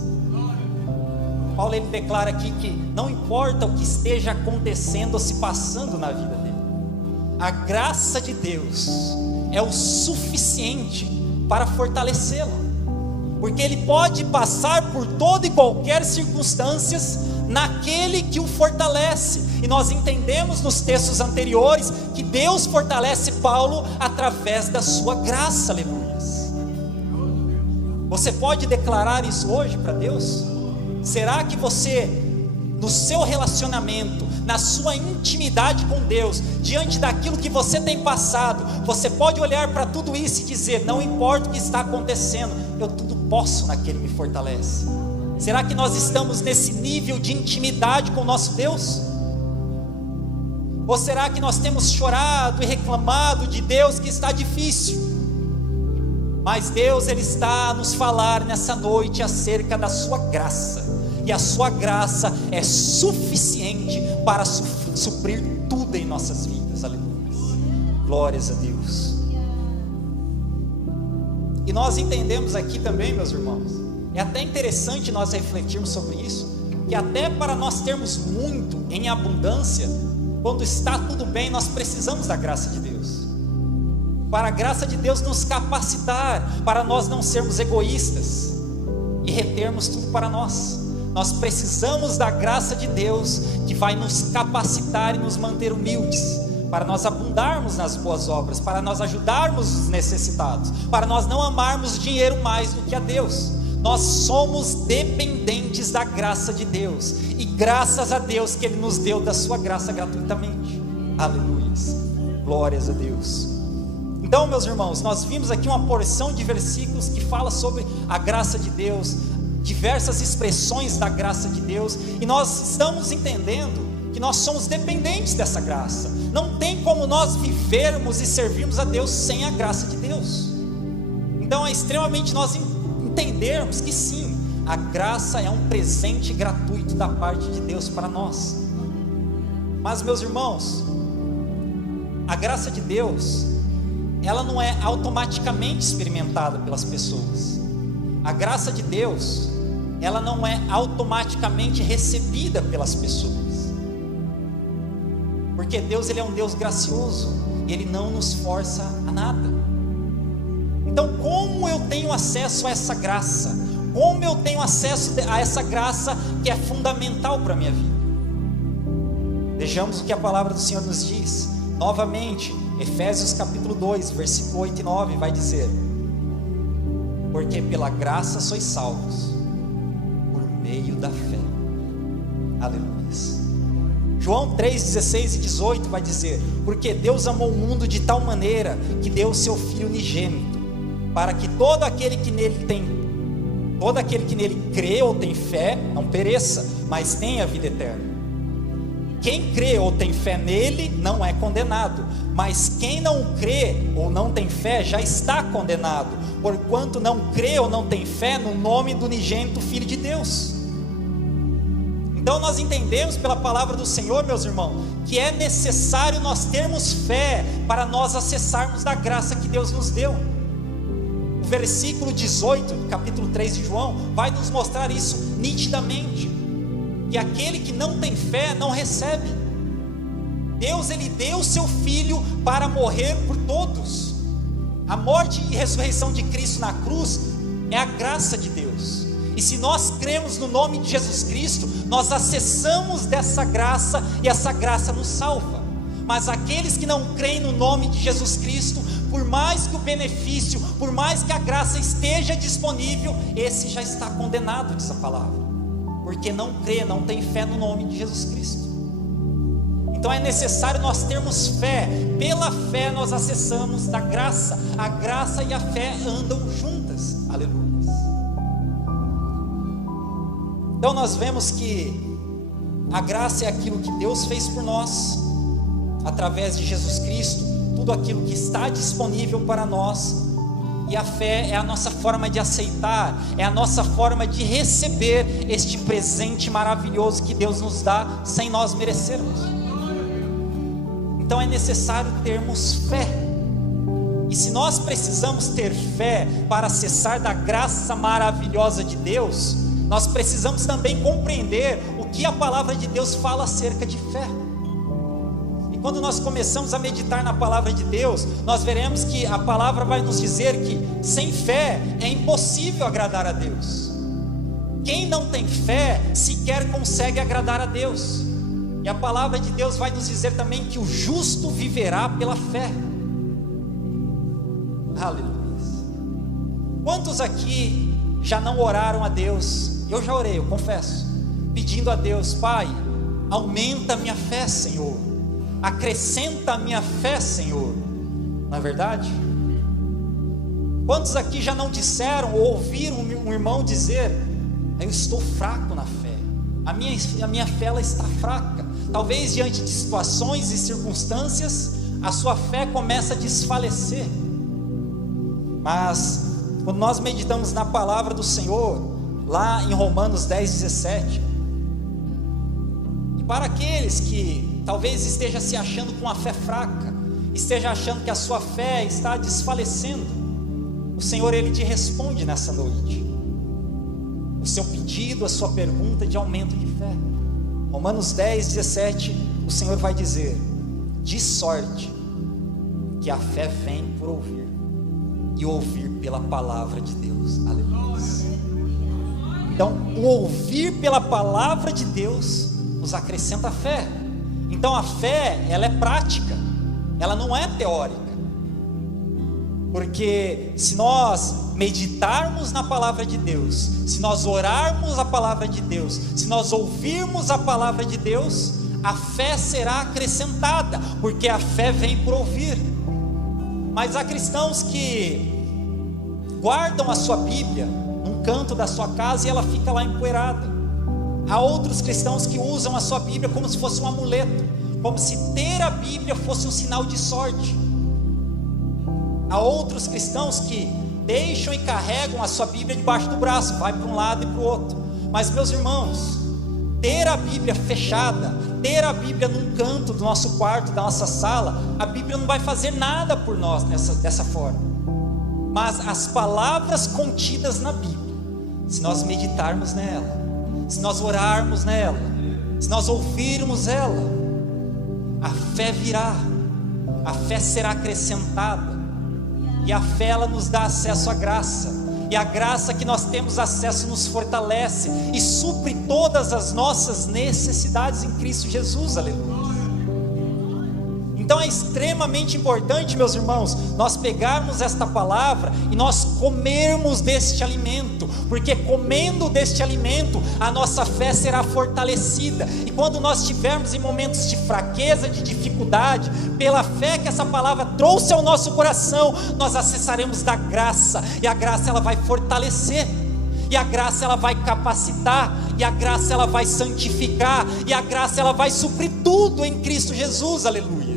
Paulo ele declara aqui que não importa o que esteja acontecendo ou se passando na vida dele, a graça de Deus é o suficiente para fortalecê-lo, porque ele pode passar por toda e qualquer circunstâncias, naquele que o fortalece. E nós entendemos nos textos anteriores que Deus fortalece Paulo através da sua graça, aleluia. Você pode declarar isso hoje para Deus? Será que você, no seu relacionamento, na sua intimidade com Deus, diante daquilo que você tem passado, você pode olhar para tudo isso e dizer: não importa o que está acontecendo, eu tudo posso naquele que me fortalece? Será que nós estamos nesse nível de intimidade com o nosso Deus? Ou será que nós temos chorado e reclamado de Deus que está difícil? Mas Deus, Ele está a nos falar nessa noite acerca da sua graça, e a sua graça é suficiente para suprir tudo em nossas vidas, aleluia, glórias a Deus. E nós entendemos aqui também, meus irmãos, é até interessante nós refletirmos sobre isso, que até para nós termos muito em abundância, quando está tudo bem, nós precisamos da graça de Deus, para a graça de Deus nos capacitar, para nós não sermos egoístas e retermos tudo para nós. Nós precisamos da graça de Deus, que vai nos capacitar e nos manter humildes, para nós abundarmos nas boas obras, para nós ajudarmos os necessitados, para nós não amarmos o dinheiro mais do que a Deus. Nós somos dependentes da graça de Deus, e graças a Deus que Ele nos deu da sua graça gratuitamente, aleluia, glórias a Deus. Então, meus irmãos, nós vimos aqui uma porção de versículos que fala sobre a graça de Deus, diversas expressões da graça de Deus, e nós estamos entendendo que nós somos dependentes dessa graça. Não tem como nós vivermos e servirmos a Deus sem a graça de Deus. Então é extremamente nós entendermos que sim, a graça é um presente gratuito da parte de Deus para nós. Mas, meus irmãos, a graça de Deus, ela não é automaticamente experimentada pelas pessoas. A graça de Deus, ela não é automaticamente recebida pelas pessoas, porque Deus, Ele é um Deus gracioso, Ele não nos força a nada. Então, como eu tenho acesso a essa graça? Como eu tenho acesso a essa graça que é fundamental para a minha vida? Vejamos o que a palavra do Senhor nos diz, novamente, Efésios capítulo 2, versículo 8 e 9, vai dizer: porque pela graça sois salvos, por meio da fé, aleluia. João 3, 16 e 18 vai dizer: porque Deus amou o mundo de tal maneira, que deu o seu Filho unigênito, para que todo aquele que nele crê ou tem fé, não pereça, mas tenha a vida eterna. Quem crê ou tem fé nele, não é condenado, mas quem não crê ou não tem fé, já está condenado, porquanto não crê ou não tem fé no nome do unigênito Filho de Deus. Então nós entendemos pela palavra do Senhor, meus irmãos, que é necessário nós termos fé para nós acessarmos da graça que Deus nos deu. O versículo 18, do capítulo 3 de João, vai nos mostrar isso nitidamente, que aquele que não tem fé não recebe. Deus, Ele deu o seu Filho para morrer por todos. A morte e ressurreição de Cristo na cruz é a graça de Deus, e se nós cremos no nome de Jesus Cristo, nós acessamos dessa graça, e essa graça nos salva. Mas aqueles que não creem no nome de Jesus Cristo, por mais que o benefício, por mais que a graça esteja disponível, esse já está condenado, diz a palavra, porque não crê, não tem fé no nome de Jesus Cristo. Então é necessário nós termos fé. Pela fé nós acessamos da graça. A graça e a fé andam juntas, aleluia. Então nós vemos que a graça é aquilo que Deus fez por nós, através de Jesus Cristo, tudo aquilo que está disponível para nós. E a fé é a nossa forma de aceitar, é a nossa forma de receber este presente maravilhoso que Deus nos dá, sem nós merecermos. Então é necessário termos fé. E se nós precisamos ter fé para acessar da graça maravilhosa de Deus, nós precisamos também compreender o que a palavra de Deus fala acerca de fé. E quando nós começamos a meditar na palavra de Deus, nós veremos que a palavra vai nos dizer que sem fé é impossível agradar a Deus. Quem não tem fé sequer consegue agradar a Deus. E a palavra de Deus vai nos dizer também que o justo viverá pela fé. Aleluia. Quantos aqui já não oraram a Deus? Eu já orei, eu confesso, pedindo a Deus: Pai, aumenta a minha fé, Senhor, acrescenta a minha fé, Senhor. Não é verdade? Quantos aqui já não disseram ou ouviram um irmão dizer: eu estou fraco na fé, a minha fé ela está fraca? Talvez diante de situações e circunstâncias a sua fé começa a desfalecer. Mas quando nós meditamos na palavra do Senhor, lá em Romanos 10:17, e para aqueles que talvez esteja se achando com a fé fraca, esteja achando que a sua fé está desfalecendo, o Senhor ele te responde nessa noite o seu pedido, a sua pergunta de aumento de fé. Romanos 10:17, o Senhor vai dizer: de sorte que a fé vem por ouvir, e ouvir pela palavra de Deus. Aleluia. Então, o ouvir pela palavra de Deus nos acrescenta fé. Então a fé, ela é prática, ela não é teórica. Porque se nós meditarmos na palavra de Deus, se nós orarmos a palavra de Deus, se nós ouvirmos a palavra de Deus, a fé será acrescentada, porque a fé vem por ouvir. Mas há cristãos que guardam a sua Bíblia num canto da sua casa e ela fica lá empoeirada. Há outros cristãos que usam a sua Bíblia como se fosse um amuleto, como se ter a Bíblia fosse um sinal de sorte. Há outros cristãos que deixam e carregam a sua Bíblia debaixo do braço, vai para um lado e para o outro. Mas meus irmãos, ter a Bíblia fechada, ter a Bíblia num canto do nosso quarto, da nossa sala, a Bíblia não vai fazer nada por nós dessa forma. Mas as palavras contidas na Bíblia, se nós meditarmos nela, se nós orarmos nela, se nós ouvirmos ela, a fé virá, a fé será acrescentada, e a fé ela nos dá acesso à graça, e a graça que nós temos acesso nos fortalece e supre todas as nossas necessidades em Cristo Jesus. Aleluia. Então é extremamente importante, meus irmãos, nós pegarmos esta palavra e nós comermos deste alimento, porque comendo deste alimento, a nossa fé será fortalecida, e quando nós estivermos em momentos de fraqueza, de dificuldade, pela fé que essa palavra trouxe ao nosso coração, nós acessaremos da graça, e a graça ela vai fortalecer, e a graça ela vai capacitar, e a graça ela vai santificar, e a graça ela vai suprir tudo em Cristo Jesus. Aleluia.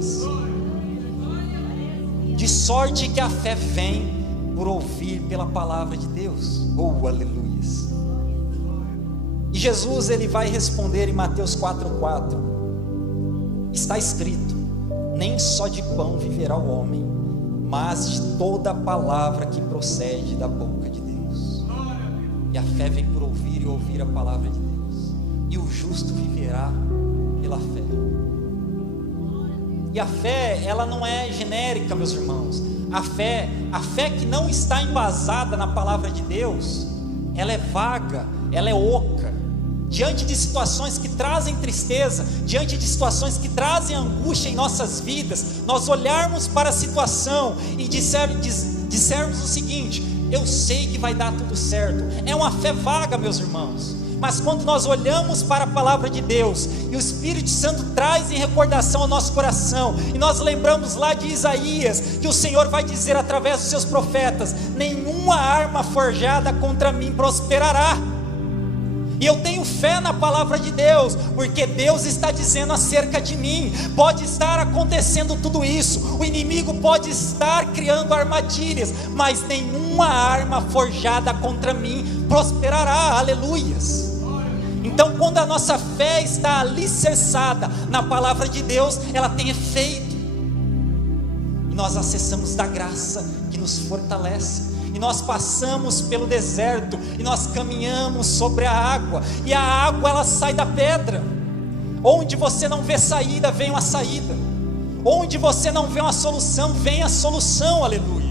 De sorte que a fé vem por ouvir pela palavra de Deus. Oh, aleluia. E Jesus ele vai responder em Mateus 4:4. Está escrito: nem só de pão viverá o homem, mas de toda a palavra que procede da boca de Deus. E a fé vem por ouvir e ouvir a palavra de Deus. E o justo viverá pela fé. E a fé, ela não é genérica, meus irmãos. A fé que não está embasada na palavra de Deus, ela é vaga, ela é oca. Diante de situações que trazem tristeza, diante de situações que trazem angústia em nossas vidas, nós olharmos para a situação e dissermos o seguinte: eu sei que vai dar tudo certo. É uma fé vaga, meus irmãos. Mas quando nós olhamos para a palavra de Deus, e o Espírito Santo traz em recordação ao nosso coração, e nós lembramos lá de Isaías, que o Senhor vai dizer através dos seus profetas: nenhuma arma forjada contra mim prosperará. E eu tenho fé na palavra de Deus, porque Deus está dizendo acerca de mim. Pode estar acontecendo tudo isso, o inimigo pode estar criando armadilhas, mas nenhuma arma forjada contra mim prosperará. Aleluias. Então quando a nossa fé está alicerçada na palavra de Deus, ela tem efeito, e nós acessamos da graça que nos fortalece, e nós passamos pelo deserto, e nós caminhamos sobre a água, e a água ela sai da pedra. Onde você não vê saída, vem uma saída. Onde você não vê uma solução, vem a solução. Aleluia.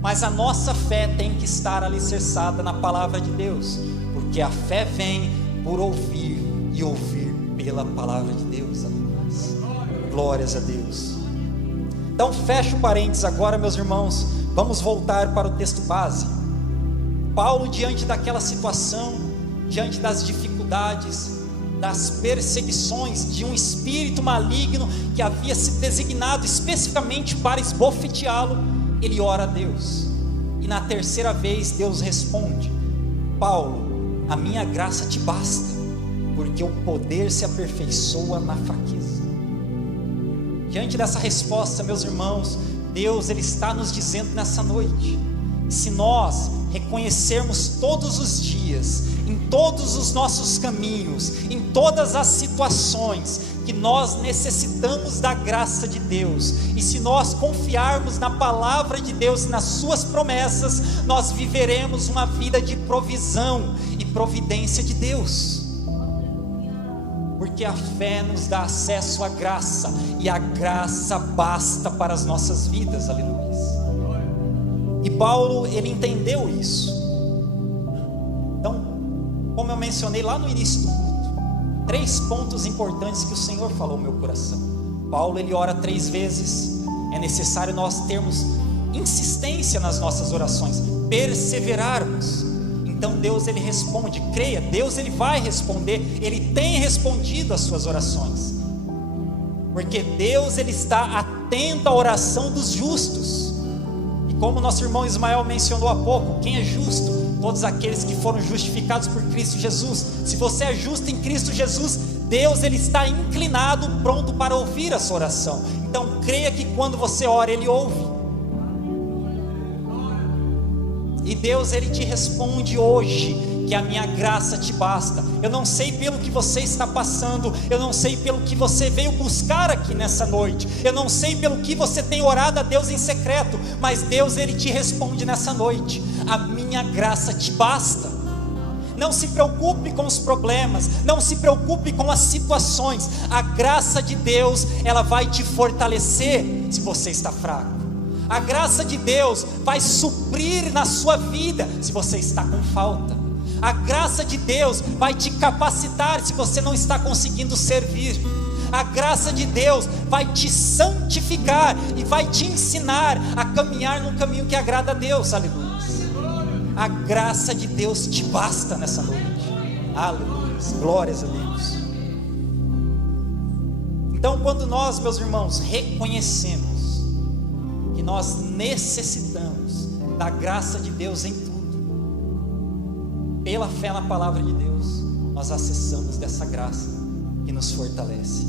mas a nossa fé tem que estar alicerçada na palavra de Deus, porque a fé vem por ouvir e ouvir pela palavra de Deus. Glórias a Deus. Então fecha o parênteses agora, meus irmãos, vamos voltar para o texto base. Paulo, diante daquela situação, diante das dificuldades, das perseguições, de um espírito maligno que havia se designado especificamente para esbofeteá-lo, ele ora a Deus, e na terceira vez Deus responde: Paulo, a minha graça te basta, porque o poder se aperfeiçoa na fraqueza. Diante dessa resposta, meus irmãos, Deus ele está nos dizendo nessa noite: se nós reconhecermos todos os dias, em todos os nossos caminhos, em todas as situações, que nós necessitamos da graça de Deus, e se nós confiarmos na palavra de Deus e nas suas promessas, nós viveremos uma vida de provisão e providência de Deus, porque a fé nos dá acesso à graça, e a graça basta para as nossas vidas. Aleluia. E Paulo, ele entendeu isso. Então, como eu mencionei lá no início do culto, 3 pontos importantes que o Senhor falou no meu coração. Paulo, ele ora 3 vezes. É necessário nós termos insistência nas nossas orações, perseverarmos. Então Deus ele responde, creia, Deus ele vai responder, ele tem respondido às suas orações, porque Deus ele está atento à oração dos justos. E como nosso irmão Ismael mencionou há pouco, quem é justo? Todos aqueles que foram justificados por Cristo Jesus. Se você é justo em Cristo Jesus, Deus ele está inclinado, pronto para ouvir a sua oração. Então creia que quando você ora, ele ouve. E Deus ele te responde hoje, que a minha graça te basta. Eu não sei pelo que você está passando, eu não sei pelo que você veio buscar aqui nessa noite, eu não sei pelo que você tem orado a Deus em secreto, mas Deus ele te responde nessa noite: a minha graça te basta. Não se preocupe com os problemas, não se preocupe com as situações, a graça de Deus ela vai te fortalecer se você está fraco. A graça de Deus vai suprir na sua vida se você está com falta. A graça de Deus vai te capacitar se você não está conseguindo servir. A graça de Deus vai te santificar e vai te ensinar a caminhar num caminho que agrada a Deus. Aleluia. A graça de Deus te basta nessa noite. Aleluia. Glórias a Deus. Então, quando nós, meus irmãos, reconhecemos que nós necessitamos da graça de Deus em tudo, pela fé na palavra de Deus, nós acessamos dessa graça que nos fortalece.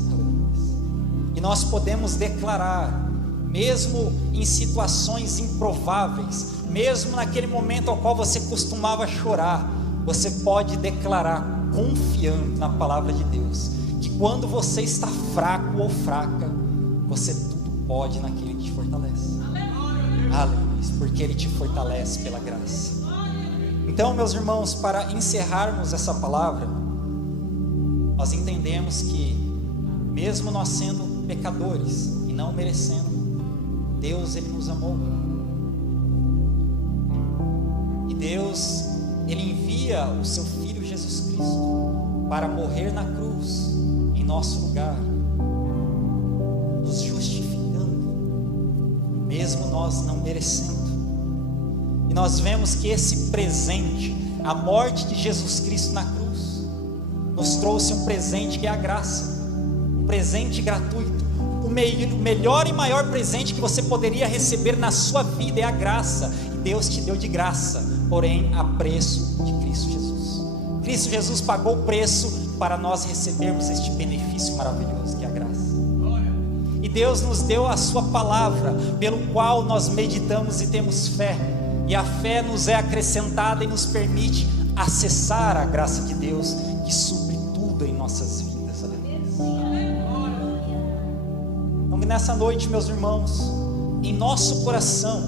E nós podemos declarar, mesmo em situações improváveis, mesmo naquele momento ao qual você costumava chorar, você pode declarar, confiando na palavra de Deus, que quando você está fraco ou fraca, você tudo pode naquele que te fortalece. Aleluia, porque Ele te fortalece pela graça. Então, meus irmãos, para encerrarmos essa palavra, nós entendemos que, mesmo nós sendo pecadores e não merecendo, Deus Ele nos amou. E Deus, Ele envia o seu Filho Jesus Cristo para morrer na cruz, em nosso lugar, nos justificando, mesmo nós não merecendo. E nós vemos que esse presente, a morte de Jesus Cristo na cruz, nos trouxe um presente que é a graça, um presente gratuito. O melhor e maior presente que você poderia receber na sua vida é a graça, e Deus te deu de graça, porém a preço de Cristo Jesus. Cristo Jesus pagou o preço para nós recebermos este benefício maravilhoso que é a graça. E Deus nos deu a sua palavra, pelo qual nós meditamos e temos fé, e a fé nos é acrescentada e nos permite acessar a graça de Deus, que supre tudo em nossas vidas. Aleluia. Então, nessa noite, meus irmãos, em nosso coração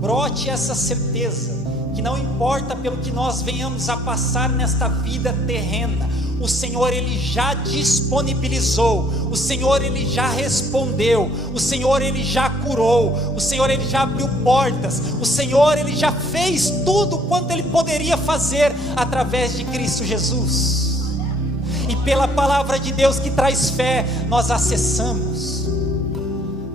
brote essa certeza que não importa pelo que nós venhamos a passar nesta vida terrena, o Senhor Ele já disponibilizou, o Senhor Ele já respondeu, o Senhor Ele já curou, o Senhor Ele já abriu portas, o Senhor Ele já fez tudo quanto Ele poderia fazer através de Cristo Jesus. E pela palavra de Deus que traz fé, nós acessamos.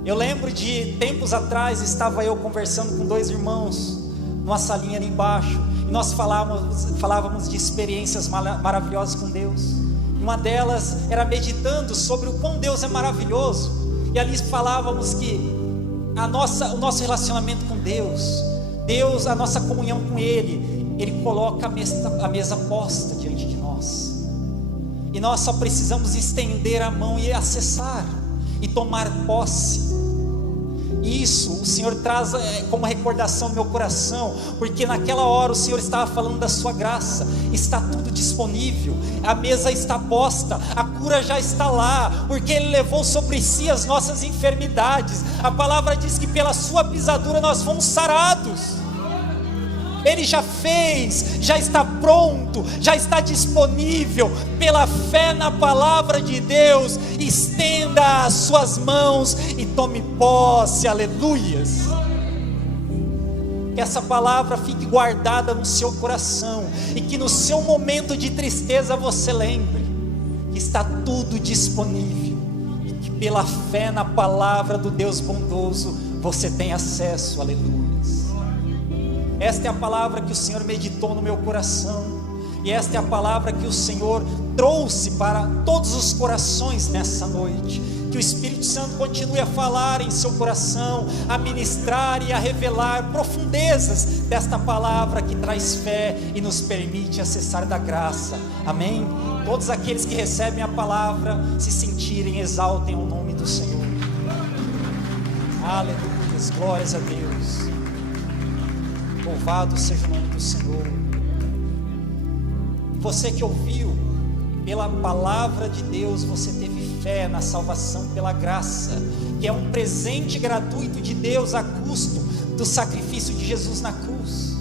Eu lembro de tempos atrás, estava eu conversando com 2 irmãos numa salinha ali embaixo, e nós falávamos de experiências maravilhosas com Deus. Uma delas era meditando sobre o quão Deus é maravilhoso, e ali falávamos que o nosso relacionamento com Deus, a nossa comunhão com Ele coloca a mesa posta diante de nós, e nós só precisamos estender a mão e acessar, e tomar posse. Isso o Senhor traz como recordação no meu coração, porque naquela hora o Senhor estava falando da sua graça. Está tudo disponível, a mesa está posta, a cura já está lá, porque Ele levou sobre si as nossas enfermidades. A palavra diz que pela sua pisadura nós fomos sarados. Ele já fez, já está pronto, já está disponível. Pela fé na palavra de Deus, estenda as suas mãos e tome posse, aleluias. Que essa palavra fique guardada no seu coração, e que no seu momento de tristeza você lembre que está tudo disponível, e que pela fé na palavra do Deus bondoso você tem acesso, aleluia. Esta é a palavra que o Senhor meditou no meu coração, e esta é a palavra que o Senhor trouxe para todos os corações nessa noite. Que o Espírito Santo continue a falar em seu coração, a ministrar e a revelar profundezas desta palavra que traz fé e nos permite acessar da graça, amém? Todos aqueles que recebem a palavra, se sentirem, exaltem o nome do Senhor. Aleluia, glórias a Deus. Louvado seja o nome do Senhor. Você que ouviu, pela palavra de Deus você teve fé na salvação pela graça, que é um presente gratuito de Deus a custo do sacrifício de Jesus na cruz.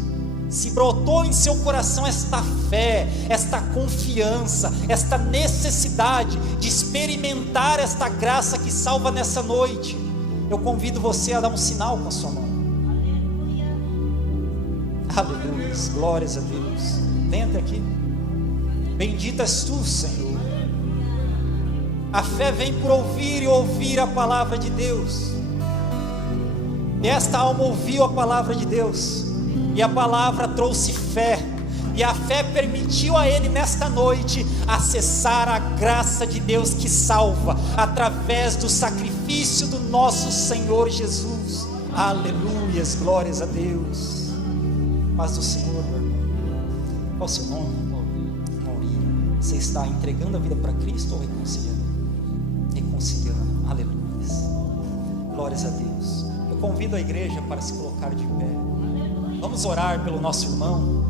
Se brotou em seu coração esta fé, esta confiança, esta necessidade de experimentar esta graça que salva nessa noite, eu convido você a dar um sinal com a sua mão. Aleluia, glórias a Deus. Vem até aqui. Bendito és tu, Senhor. A fé vem por ouvir, e ouvir a palavra de Deus. E esta alma ouviu a palavra de Deus, e a palavra trouxe fé, e a fé permitiu a ele nesta noite acessar a graça de Deus que salva, através do sacrifício do nosso Senhor Jesus. Aleluias, glórias a Deus. Paz do Senhor, meu irmão. Qual o seu nome? Maurinho. Você está entregando a vida para Cristo ou reconciliando? Reconciliando, aleluia. Glórias a Deus. Eu convido a igreja para se colocar de pé. Vamos orar pelo nosso irmão.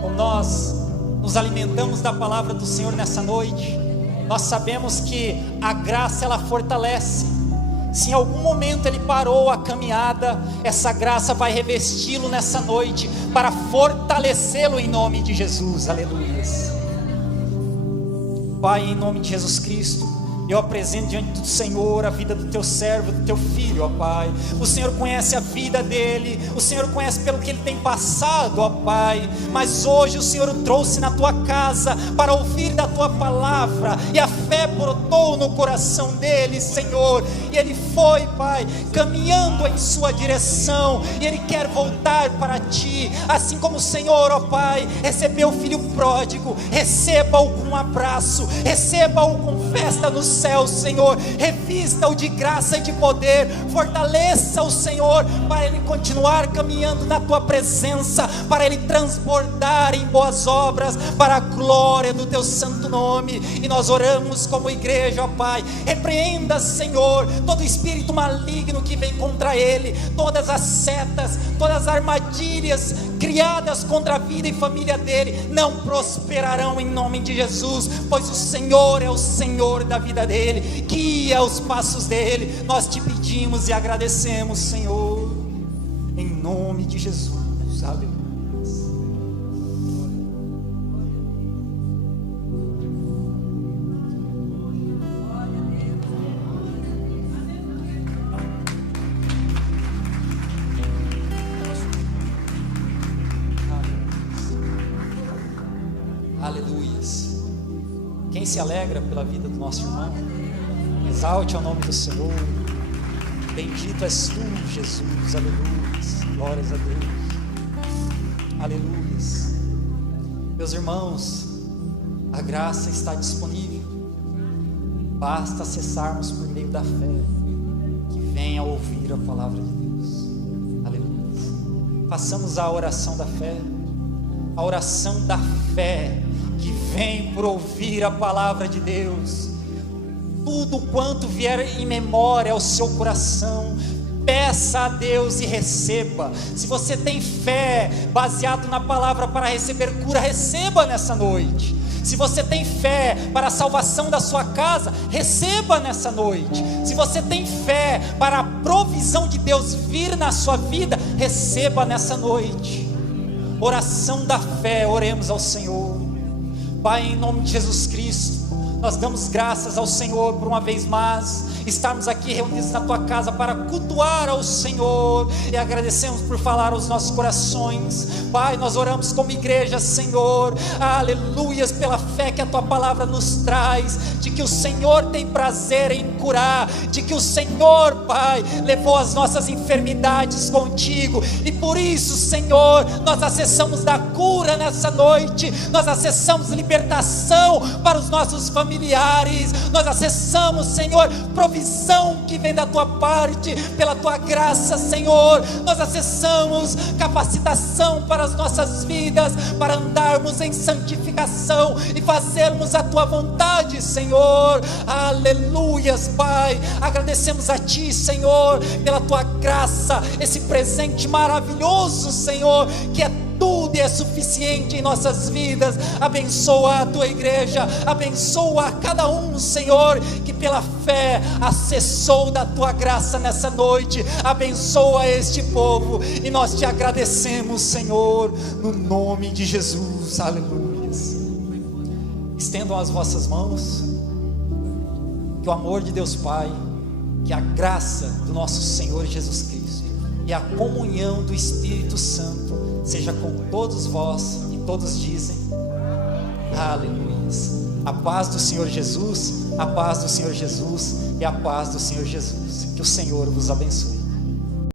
Como nós nos alimentamos da palavra do Senhor nessa noite, nós sabemos que a graça ela fortalece. Se em algum momento ele parou a caminhada, essa graça vai revesti-lo nessa noite, para fortalecê-lo em nome de Jesus, aleluia. Pai, em nome de Jesus Cristo, eu apresento diante do Senhor a vida do teu servo, do teu filho, ó Pai. O Senhor conhece a vida dele, o Senhor conhece pelo que ele tem passado, ó Pai. Mas hoje o Senhor o trouxe na tua casa para ouvir da tua palavra, e a fé brotou no coração dele, Senhor. E ele foi, Pai, caminhando em sua direção, e ele quer voltar para ti, assim como o Senhor, ó Pai, recebeu o filho pródigo. Receba-o com um abraço, receba-o com festa no céu, Senhor. Revista-o de graça e de poder, fortaleça o Senhor, para ele continuar caminhando na tua presença, para ele transbordar em boas obras, para a glória do teu santo nome. E nós oramos como igreja, ó Pai, repreenda, Senhor, todo espírito maligno que vem contra ele, todas as setas, todas as armadilhas criadas contra a vida e família dele, não prosperarão em nome de Jesus, pois o Senhor é o Senhor da vida dele, guia os passos dele. Nós te pedimos e agradecemos, Senhor, em nome de Jesus, aleluia. Aleluias. Quem se alegra pela vida do nosso irmão, exalte ao nome do Senhor. Bendito és tu, Jesus. Aleluias. Glórias a Deus. Aleluias. Meus irmãos, a graça está disponível. Basta acessarmos por meio da fé, que venha ouvir a palavra de Deus. Aleluia. Façamos a oração da fé. A oração da fé que vem por ouvir a palavra de Deus. Tudo quanto vier em memória ao seu coração, peça a Deus e receba. Se você tem fé baseado na palavra para receber cura, receba nessa noite. Se você tem fé para a salvação da sua casa, receba nessa noite. Se você tem fé para a provisão de Deus vir na sua vida, receba nessa noite. Oração da fé, oremos ao Senhor. Pai, em nome de Jesus Cristo, nós damos graças ao Senhor por uma vez mais estarmos aqui reunidos na tua casa para cultuar ao Senhor, e agradecemos por falar aos nossos corações. Pai, nós oramos como igreja, Senhor, aleluias, pela fé que a tua palavra nos traz, de que o Senhor tem prazer em curar, de que o Senhor, Pai, levou as nossas enfermidades contigo, e por isso, Senhor, nós acessamos da cura nessa noite, nós acessamos libertação para os nossos familiares, nós acessamos, Senhor, provisão que vem da tua parte, pela tua graça, Senhor. Nós acessamos capacitação para as nossas vidas, para andarmos em santificação e fazermos a tua vontade, Senhor. Aleluias, Pai. Agradecemos a ti, Senhor, pela tua graça, esse presente maravilhoso, Senhor, que é tudo e é suficiente em nossas vidas. Abençoa a tua igreja, abençoa a cada um, Senhor, que pela fé acessou da tua graça nessa noite. Abençoa este povo e nós te agradecemos, Senhor, no nome de Jesus. Aleluia. Estendam as vossas mãos. Que o amor de Deus Pai, que a graça do nosso Senhor Jesus Cristo e a comunhão do Espírito Santo seja com todos vós, e todos dizem aleluia. A paz do Senhor Jesus, a paz do Senhor Jesus e a paz do Senhor Jesus. Que o Senhor vos abençoe.